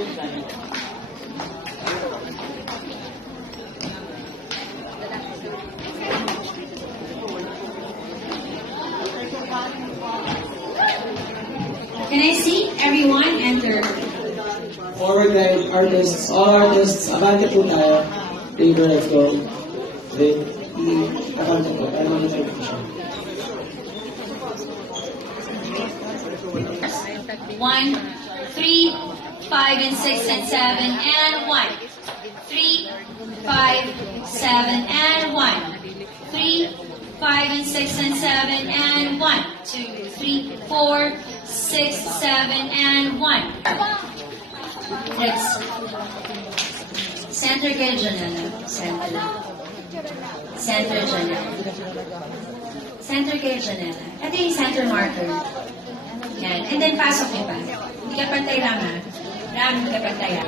Can I see everyone enter? Forward guide, artists, all artists, abante po tayo. Paper, let's go. Wait, i-abante po. Para mag-try po siya. 1, 3, 5, and 6, and 7, and 1. 3, 5, 7, and 1. 3, 5, and 6, and 7, and 1. 2, 3, 4, 6, 7, and 1. Next. Center kayo, Janela. Center. Center, Janela. Center kayo, Janela. Ito yung center marker. Yan. And then, pasok niyo pa. Hindi ka pantay lang, ha? Ram, hindi ka pantay, ha?